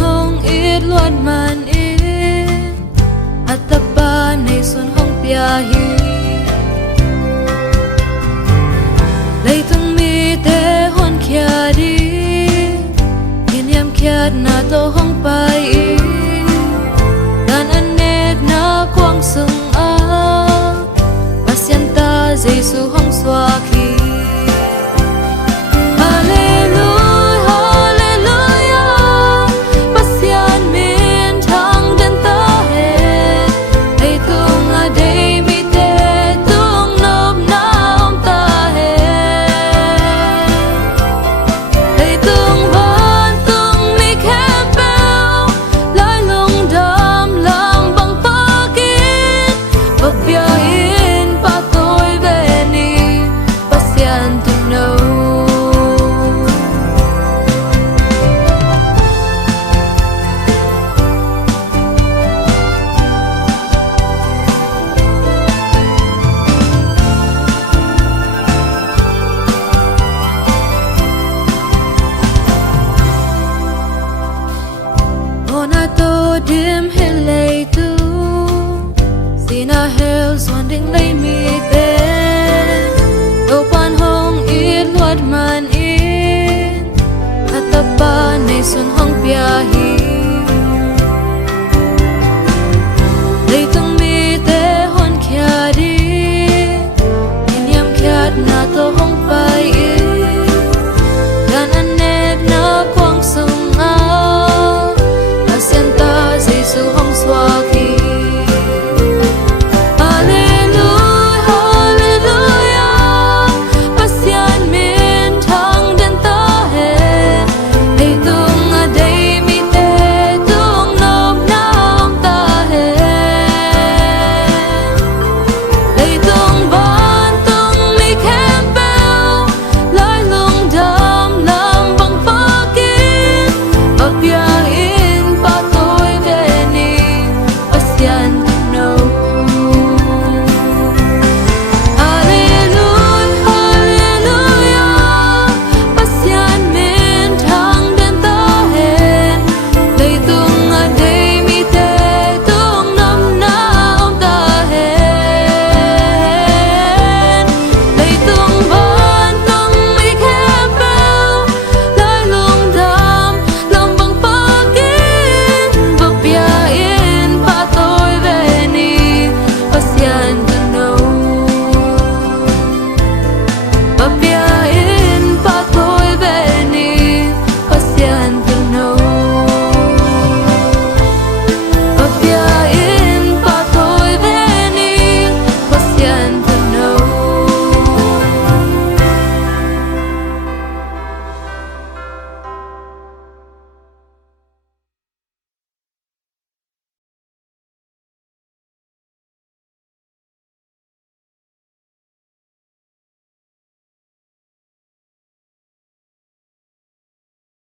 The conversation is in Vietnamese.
hong ít luôn man ít atapa này xuân hong pia hi lấy tung mi te hon kia đi yên em kia na to hong pai dan anet na quang sung a pasienta Jesu hong xóa khi dim helay tu sina hel son ding lay mi te do pan hong ít luat man in atapa nay sun hong pia hi